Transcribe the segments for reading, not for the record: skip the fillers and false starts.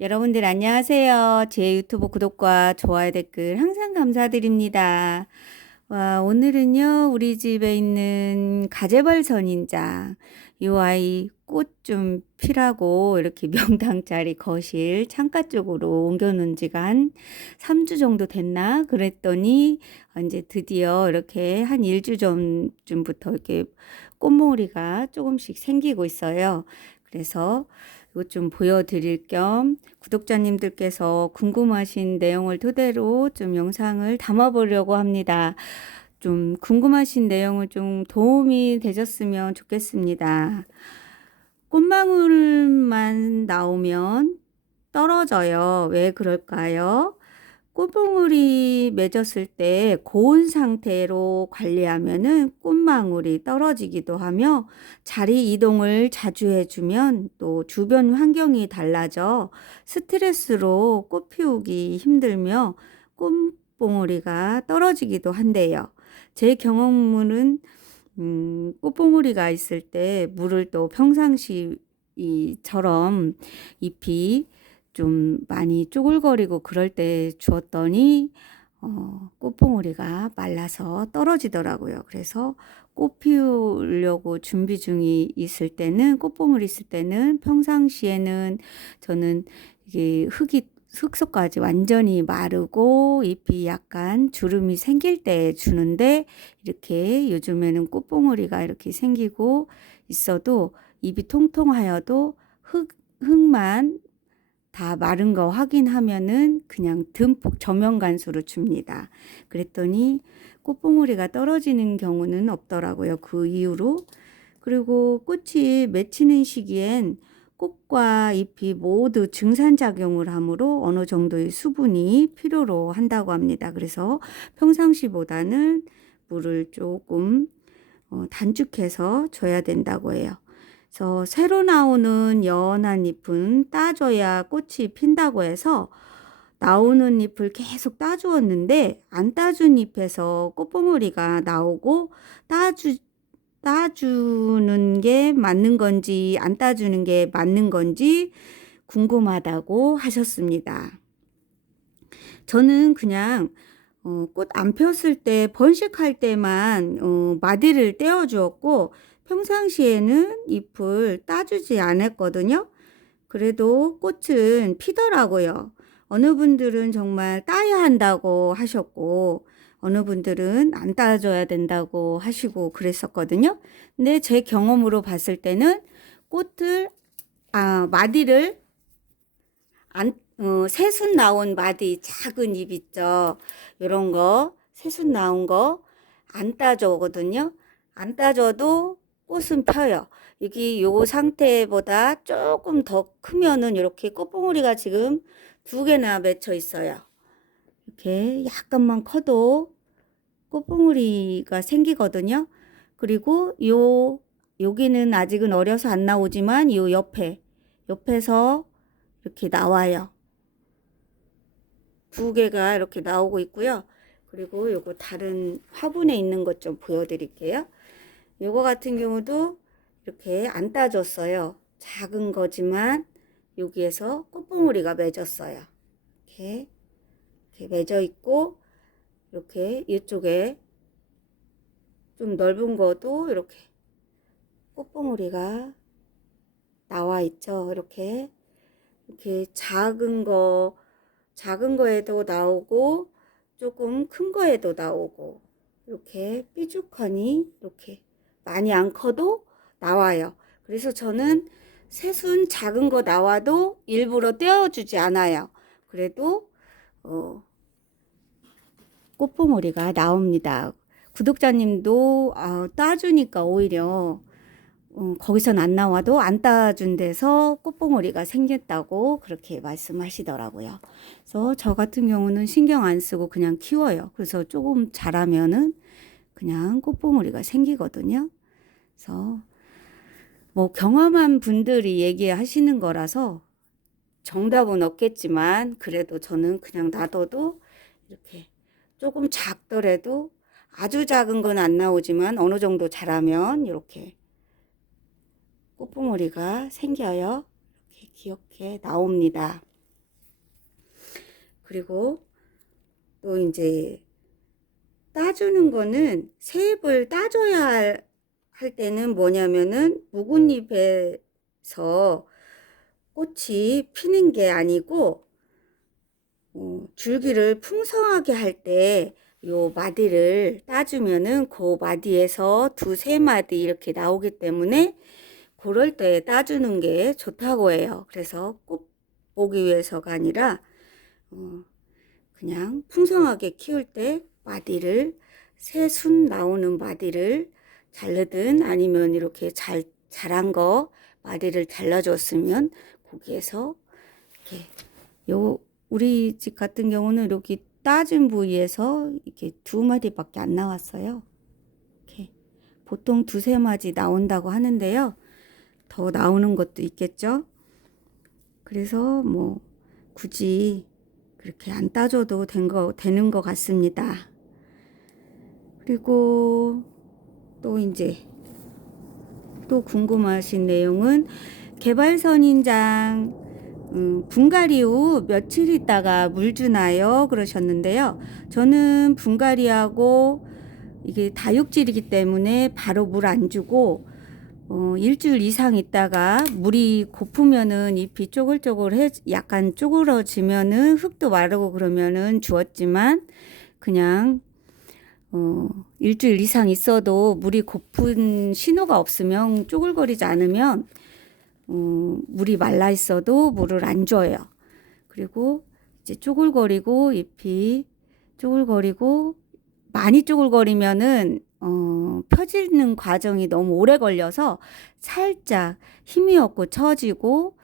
여러분들 안녕하세요. 제 유튜브 구독과 좋아요 댓글 항상 감사드립니다. 와, 오늘은요, 우리 집에 있는 가재벌 선인장, 이 아이 꽃 좀 피라고 이렇게 명당짜리 거실 창가 쪽으로 옮겨놓은 지가 한 3주 정도 됐나? 그랬더니 이제 드디어 이렇게 한 1주 전쯤부터 이렇게 꽃몽우리가 조금씩 생기고 있어요. 그래서 이것 좀 보여드릴 겸 구독자님들께서 궁금하신 내용을 토대로 좀 영상을 담아보려고 합니다. 좀 궁금하신 내용을 좀 도움이 되셨으면 좋겠습니다. 꽃망울만 나오면 떨어져요. 왜 그럴까요? 꽃봉울이 맺었을 때 고온 상태로 관리하면은 꽃망울이 떨어지기도 하며 자리 이동을 자주 해주면 또 주변 환경이 달라져 스트레스로 꽃 피우기 힘들며 꽃봉오리가 떨어지기도 한대요. 제 경험으로는 꽃봉오리가 있을 때 물을 또 평상시처럼 잎이 좀 많이 쪼글거리고 그럴 때 주었더니 꽃봉오리가 말라서 떨어지더라고요. 그래서 꽃 피우려고 준비 중이 있을 때는, 꽃봉오리 있을 때는 평상시에는 저는 이게 흙속까지 완전히 마르고 잎이 약간 주름이 생길 때 주는데, 이렇게 요즘에는 꽃봉오리가 이렇게 생기고 있어도 잎이 통통하여도 흙만 다 마른 거 확인하면은 그냥 듬뿍 저면간수로 줍니다. 그랬더니 꽃봉오리가 떨어지는 경우는 없더라고요. 그 이후로. 그리고 꽃이 맺히는 시기엔 꽃과 잎이 모두 증산작용을 하므로 어느 정도의 수분이 필요로 한다고 합니다. 그래서 평상시보다는 물을 조금 단축해서 줘야 된다고 해요. 그래서 새로 나오는 연한 잎은 따줘야 꽃이 핀다고 해서 나오는 잎을 계속 따주었는데, 안 따준 잎에서 꽃봉오리가 나오고 따주는 게 맞는 건지 안 따주는 게 맞는 건지 궁금하다고 하셨습니다. 저는 그냥 꽃 안 폈을 때 번식할 때만 마디를 떼어 주었고, 평상시에는 잎을 따주지 않았거든요. 그래도 꽃은 피더라고요. 어느 분들은 정말 따야 한다고 하셨고, 어느 분들은 안 따줘야 된다고 하시고 그랬었거든요. 근데 제 경험으로 봤을 때는 마디를 새순 나온 마디 작은 잎 있죠. 이런 거, 새순 나온 거 안 따줘거든요. 안 따줘도 꽃은 펴요. 여기 요 상태보다 조금 더 크면은 이렇게 꽃봉오리가 지금 2개나 맺혀 있어요. 이렇게 약간만 커도 꽃봉오리가 생기거든요. 그리고 여기는 아직은 어려서 안 나오지만 요 옆에서 이렇게 나와요. 2개가 이렇게 나오고 있고요. 그리고 요거 다른 화분에 있는 것 좀 보여드릴게요. 요거 같은 경우도 이렇게 안 따줬어요. 작은 거지만 여기에서 꽃봉오리가 맺었어요. 이렇게 맺어 있고, 이렇게 이쪽에 좀 넓은 것도 이렇게 꽃봉오리가 나와 있죠. 이렇게 작은 거에도 나오고 조금 큰 거에도 나오고, 이렇게 삐죽하니 이렇게 많이 안 커도 나와요. 그래서 저는 새순 작은 거 나와도 일부러 떼어주지 않아요. 그래도 꽃봉오리가 나옵니다. 구독자님도 따주니까 오히려 거기선 안 나와도 안 따준 데서 꽃봉오리가 생겼다고 그렇게 말씀하시더라고요. 그래서 저 같은 경우는 신경 안 쓰고 그냥 키워요. 그래서 조금 자라면은 그냥 꽃봉오리가 생기거든요. 그래서 뭐 경험한 분들이 얘기하시는 거라서 정답은 없겠지만, 그래도 저는 그냥 놔둬도 이렇게 조금 작더라도, 아주 작은 건 안 나오지만 어느 정도 자라면 이렇게 꽃봉오리가 생겨요. 이렇게 귀엽게 나옵니다. 그리고 또 이제 따주는 거는 새잎을 따줘야 할 때는 뭐냐면은 묵은 잎에서 꽃이 피는 게 아니고 줄기를 풍성하게 할 때 요 마디를 따주면은 그 마디에서 두세 마디 이렇게 나오기 때문에 그럴 때 따주는 게 좋다고 해요. 그래서 꽃 보기 위해서가 아니라 그냥 풍성하게 키울 때 마디를 새 순 나오는 마디를 자르든 아니면 이렇게 자란 거 마디를 잘라줬으면 거기에서 이렇게 요 우리 집 같은 경우는 이렇게 따준 부위에서 이렇게 두 마디밖에 안 나왔어요. 이렇게 보통 두세 마디 나온다고 하는데요. 더 나오는 것도 있겠죠. 그래서 뭐 굳이 그렇게 안 따줘도 되는 것 같습니다. 그리고 또 이제 또 궁금하신 내용은 개발선인장 분갈이 후 며칠 있다가 물 주나요? 그러셨는데요. 저는 분갈이하고 이게 다육질이기 때문에 바로 물 안 주고 일주일 이상 있다가 물이 고프면은 잎이 약간 쪼그러지면은 흙도 마르고 그러면은 주었지만 그냥 일주일 이상 있어도 물이 고픈 신호가 없으면 쪼글거리지 않으면 물이 말라 있어도 물을 안 줘요. 그리고 이제 쪼글거리고 잎이 쪼글거리고 많이 쪼글거리면은 펴지는 과정이 너무 오래 걸려서 살짝 힘이 없고 처지고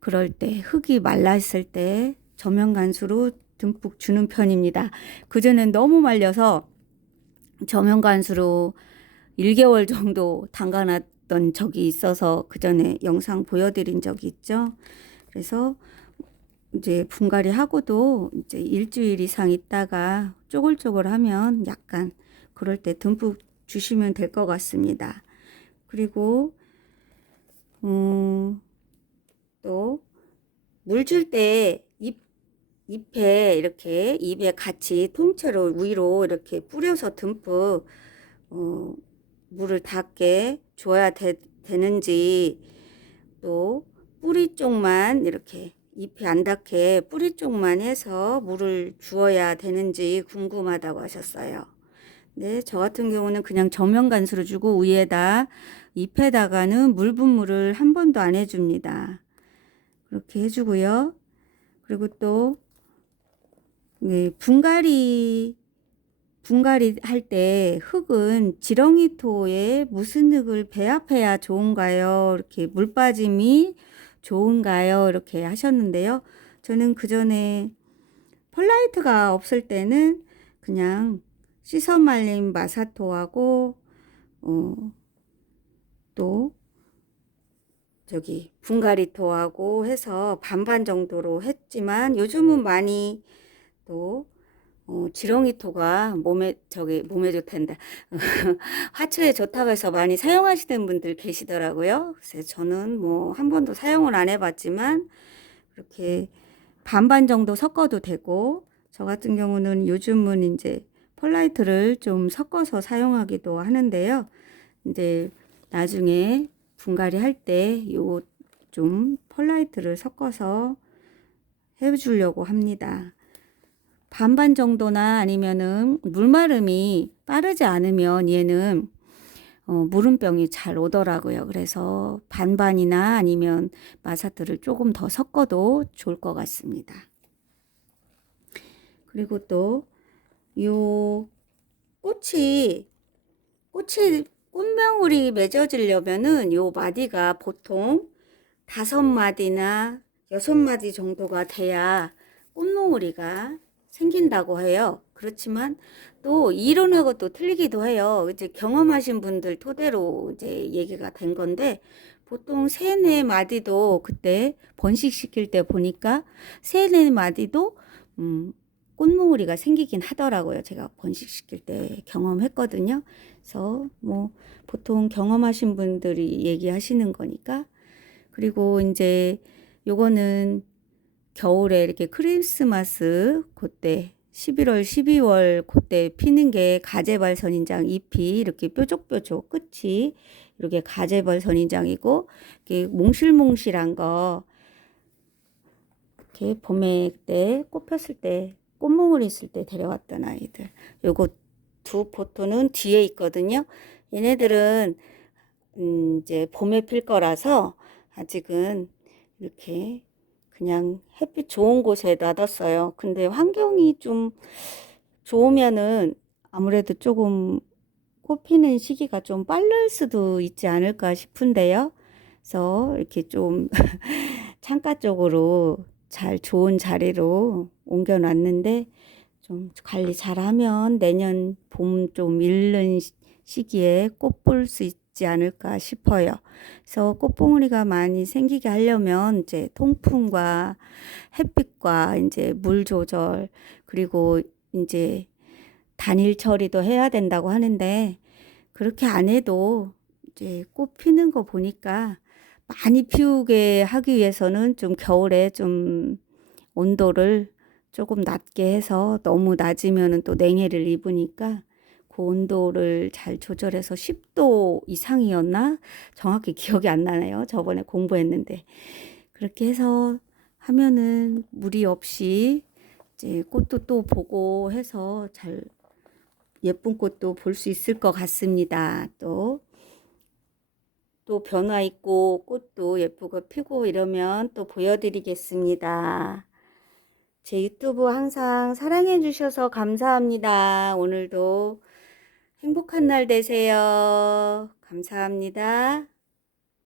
그럴 때 흙이 말라 있을 때 저면간수로 듬뿍 주는 편입니다. 그전엔 너무 말려서 저면간수로 1개월 정도 담가놨던 적이 있어서 그 전에 영상 보여드린 적이 있죠. 그래서 이제 분갈이 하고도 이제 일주일 이상 있다가 쪼글쪼글하면 약간 그럴 때 듬뿍 주시면 될 것 같습니다. 그리고 또 물 줄 때 잎에 이렇게 잎에 같이 통째로 위로 이렇게 뿌려서 듬뿍 물을 닿게 줘야 되는지 또 뿌리 쪽만 이렇게 잎이 안 닿게 뿌리 쪽만 해서 물을 주어야 되는지 궁금하다고 하셨어요. 네, 저 같은 경우는 그냥 저면간수로 주고 위에다 잎에다가는 물 분무를 한 번도 안 해줍니다. 그렇게 해주고요. 그리고 또 네, 분갈이 할 때 흙은 지렁이토에 무슨 흙을 배합해야 좋은가요? 이렇게 물 빠짐이 좋은가요? 이렇게 하셨는데요. 저는 그 전에 펄라이트가 없을 때는 그냥 씻어 말린 마사토하고 또 저기 분갈이토하고 해서 반반 정도로 했지만 요즘은 많이 또 지렁이토가 몸에 좋단다. 하초에 좋다고 해서 많이 사용하시는 분들 계시더라고요. 그래서 저는 뭐 한 번도 사용을 안 해봤지만 그렇게 반반 정도 섞어도 되고 저 같은 경우는 요즘은 이제 펄라이트를 좀 섞어서 사용하기도 하는데요. 이제 나중에 분갈이 할 때 요 좀 펄라이트를 섞어서 해주려고 합니다. 반반 정도나 아니면은 물마름이 빠르지 않으면 얘는 물음병이 잘 오더라고요. 그래서 반반이나 아니면 마사토를 조금 더 섞어도 좋을 것 같습니다. 그리고 또 요 꽃명울이 맺어지려면은 요 마디가 보통 5마디나 6마디 정도가 돼야 꽃몽우리가 생긴다고 해요. 그렇지만 또 이론하고 또 틀리기도 해요. 이제 경험하신 분들 토대로 이제 얘기가 된 건데 보통 3-4마디도 그때 번식시킬 때 보니까 3-4마디도 꽃몽우리가 생기긴 하더라고요. 제가 번식시킬 때 경험했거든요. 그래서 뭐 보통 경험하신 분들이 얘기하시는 거니까. 그리고 이제 요거는 겨울에 이렇게 크리스마스 그때 11월, 12월 그때 피는 게 가재발 선인장 잎이 이렇게 뾰족뾰족 끝이 이렇게 가재발 선인장이고 이렇게 몽실몽실한 거 이렇게 봄에 그때 꽃 폈을 때 꽃몽울 있을 때 데려왔던 아이들. 요거 두 포토는 뒤에 있거든요. 얘네들은 이제 봄에 필 거라서 아직은 이렇게 그냥 햇빛 좋은 곳에 놔뒀어요. 근데 환경이 좀 좋으면은 아무래도 조금 꽃 피는 시기가 좀 빠를 수도 있지 않을까 싶은데요. 그래서 이렇게 좀 창가 쪽으로 잘 좋은 자리로 옮겨 놨는데 좀 관리 잘하면 내년 봄 좀 잃는 시기에 꽃 볼 수 있지 않을까 싶어요. 그래서 꽃봉오리가 많이 생기게 하려면 이제 통풍과 햇빛과 이제 물 조절 그리고 이제 단일 처리도 해야 된다고 하는데 그렇게 안 해도 이제 꽃 피는 거 보니까 많이 피우게 하기 위해서는 좀 겨울에 좀 온도를 조금 낮게 해서 너무 낮으면은 또 냉해를 입으니까 그 온도를 잘 조절해서 10도 이상이었나? 정확히 기억이 안 나네요. 저번에 공부했는데. 그렇게 해서 하면은 무리 없이 이제 꽃도 또 보고 해서 잘 예쁜 꽃도 볼 수 있을 것 같습니다. 또 변화 있고 꽃도 예쁘고 피고 이러면 또 보여드리겠습니다. 제 유튜브 항상 사랑해 주셔서 감사합니다. 오늘도 행복한 날 되세요. 감사합니다.